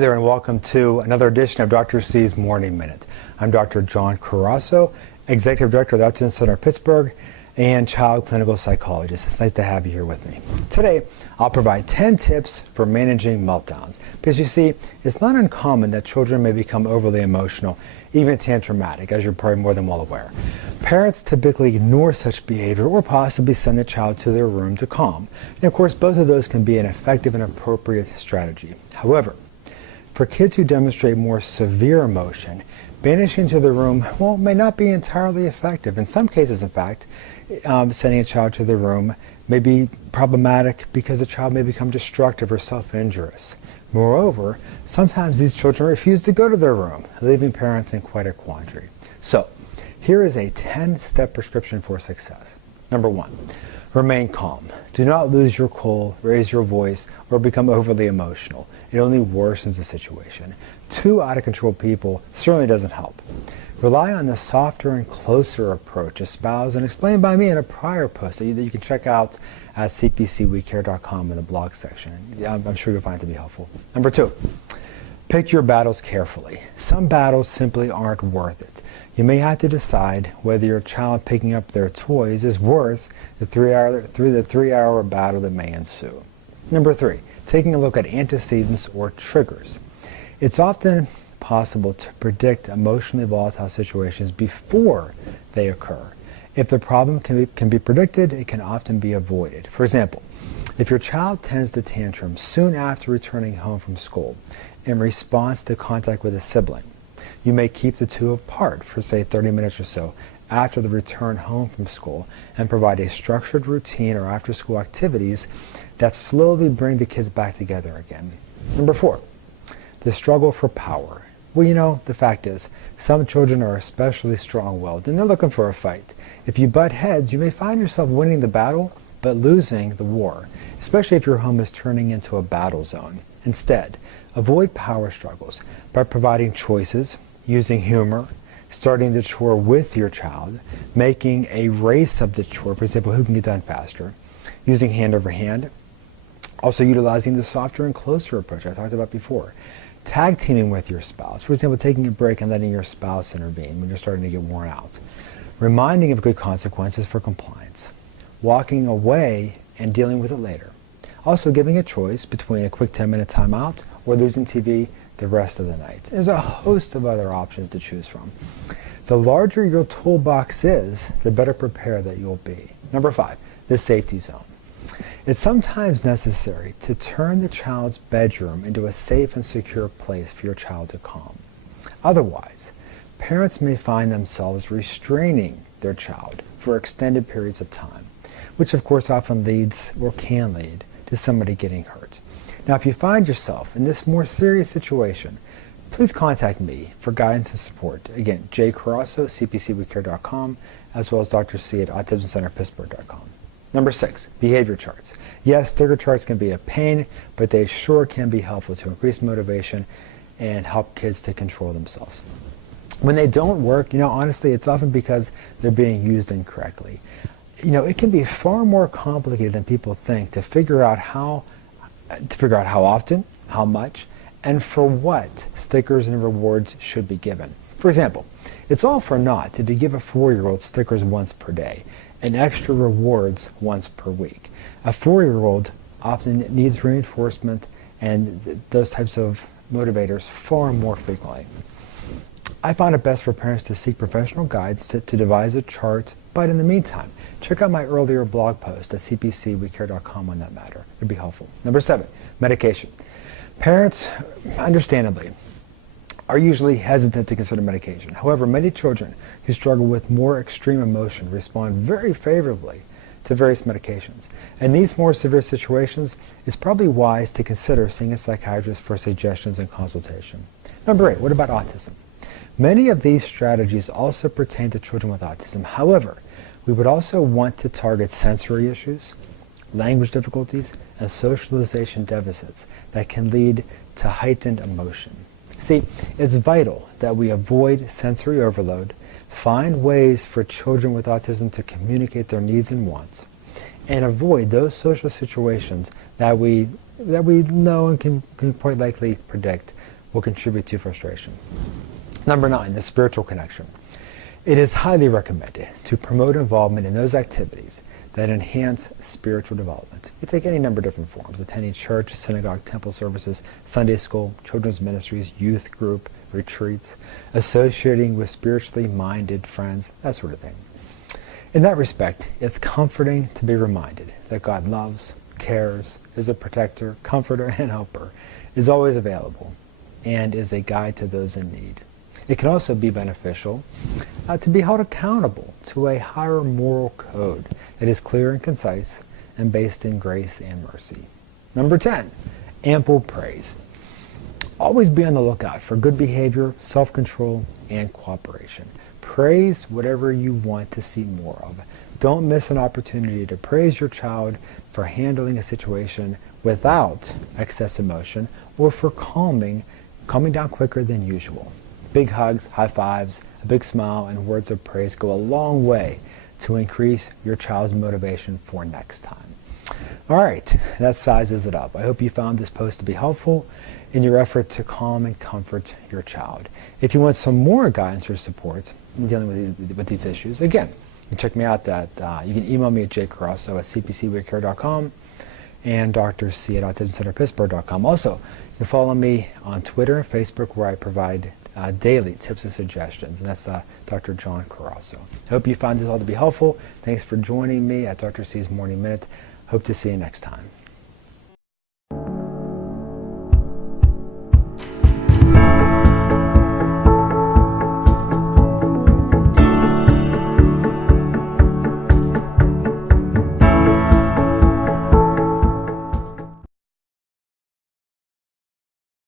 there, and welcome to another edition of Dr. C's Morning Minute. I'm Dr. John Carasso, Executive Director of the Autism Center of Pittsburgh and Child Clinical Psychologist. It's nice to have you here with me. Today, I'll provide 10 tips for managing meltdowns. Because you see, it's not uncommon that children may become overly emotional, even tantrumatic, as you're probably more than well aware. Parents typically ignore such behavior or possibly send the child to their room to calm. And of course, both of those can be an effective and appropriate strategy. However, for kids who demonstrate more severe emotion, banishing to the room, may not be entirely effective. In some cases, in fact, sending a child to the room may be problematic because the child may become destructive or self-injurious. Moreover, sometimes these children refuse to go to their room, leaving parents in quite a quandary. So, here is a 10-step prescription for success. Number 1, remain calm. Do not lose your cool, raise your voice, or become overly emotional. It only worsens the situation. 2 out-of-control people certainly doesn't help. Rely on the softer and closer approach espoused and explained by me in a prior post that you can check out at cpcwecare.com in the blog section. I'm sure you'll find it to be helpful. Number 2, pick your battles carefully. Some battles simply aren't worth it. You may have to decide whether your child picking up their toys is worth the 3-hour battle that may ensue. Number 3, taking a look at antecedents or triggers. It's often possible to predict emotionally volatile situations before they occur. If the problem can be predicted, it can often be avoided. For example, if your child tends to tantrum soon after returning home from school in response to contact with a sibling, you may keep the two apart for, say, 30 minutes or so after the return home from school and provide a structured routine or after-school activities that slowly bring the kids back together again. Number 4, the struggle for power. Well, the fact is, some children are especially strong-willed and they're looking for a fight. If you butt heads, you may find yourself winning the battle but losing the war, especially if your home is turning into a battle zone. Instead, avoid power struggles by providing choices, using humor, starting the chore with your child, making a race of the chore, for example, who can get done faster, using hand over hand, also utilizing the softer and closer approach I talked about before. Tag teaming with your spouse, for example, taking a break and letting your spouse intervene when you're starting to get worn out. Reminding of good consequences for compliance. Walking away and dealing with it later. Also giving a choice between a quick 10-minute timeout or losing TV the rest of the night. There's a host of other options to choose from. The larger your toolbox is, the better prepared that you'll be. Number 5, the safety zone. It's sometimes necessary to turn the child's bedroom into a safe and secure place for your child to calm. Otherwise, parents may find themselves restraining their child for extended periods of time, which of course often leads or can lead to somebody getting hurt. Now, if you find yourself in this more serious situation, please contact me for guidance and support. Again, J. Carasso, cpcwecare.com, as well as Dr. C at autismcenterpittsburgh.com. Number 6, behavior charts. Yes, sticker charts can be a pain, but they sure can be helpful to increase motivation and help kids to control themselves. When they don't work, honestly, it's often because they're being used incorrectly. It can be far more complicated than people think to figure out how often, how much, and for what stickers and rewards should be given. For example, it's all for naught to give a 4-year-old stickers once per day and extra rewards once per week. A 4-year-old often needs reinforcement and those types of motivators far more frequently. I found it best for parents to seek professional guides to devise a chart, but in the meantime, check out my earlier blog post at cpcwecare.com on that matter. It'd be helpful. Number 7, medication. Parents, understandably, are usually hesitant to consider medication. However, many children who struggle with more extreme emotion respond very favorably to various medications. In these more severe situations, it's probably wise to consider seeing a psychiatrist for suggestions and consultation. Number 8, what about autism? Many of these strategies also pertain to children with autism. However, we would also want to target sensory issues, language difficulties, and socialization deficits that can lead to heightened emotion. See, it's vital that we avoid sensory overload, find ways for children with autism to communicate their needs and wants, and avoid those social situations that we that we know and can quite likely predict will contribute to frustration. Number 9, the spiritual connection. It is highly recommended to promote involvement in those activities that enhance spiritual development. You take any number of different forms: attending church, synagogue, temple services, Sunday school, children's ministries, youth group, retreats, associating with spiritually minded friends, that sort of thing. In that respect, it's comforting to be reminded that God loves, cares, is a protector, comforter, and helper, is always available, and is a guide to those in need. It can also be beneficial to be held accountable to a higher moral code that is clear and concise and based in grace and mercy. Number 10, ample praise. Always be on the lookout for good behavior, self-control, and cooperation. Praise whatever you want to see more of. Don't miss an opportunity to praise your child for handling a situation without excess emotion or for calming down quicker than usual. Big hugs, high fives, a big smile, and words of praise go a long way to increase your child's motivation for next time. All right, that sizes it up. I hope you found this post to be helpful in your effort to calm and comfort your child. If you want some more guidance or support in dealing with these issues, again, you can check me out you can email me at jcrosso@cpcwecare.com and Dr. C at autismcenterpittsburgh.com. Also, you can follow me on Twitter and Facebook, where I provide daily tips and suggestions, and that's Dr. John Carasso. I hope you found this all to be helpful. Thanks for joining me at Dr. C's Morning Minute. Hope to see you next time.